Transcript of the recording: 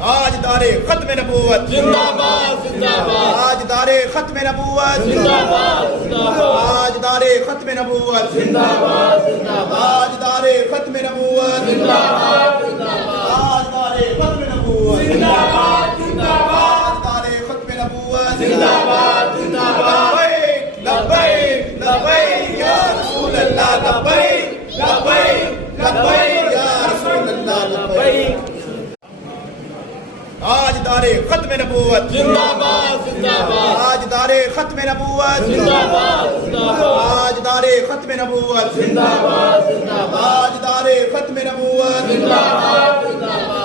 آج دارے ختم نبوت زندہ باد زندہ باد آج دارے ختم نبوت زندہ باد زندہ باد آج دارے ختم نبوت زندہ باد زندہ باد آج دارے ختم نبوت زندہ باد زندہ باد آج دارے ختم نبوت زندہ باد زندہ باد آج دارے ختم نبوت زندہ باد زندہ باد لبیک لبیک لبیک یا رسول اللہ لبیک لبیک لبیک یا رسول اللہ لبیک آج دارے ختم نبوت زندہ باد زندہ باد آج دارے ختم نبوت زندہ باد زندہ باد آج دارے ختم نبوت زندہ باد زندہ باد آج دارے ختم نبوت زندہ باد زندہ باد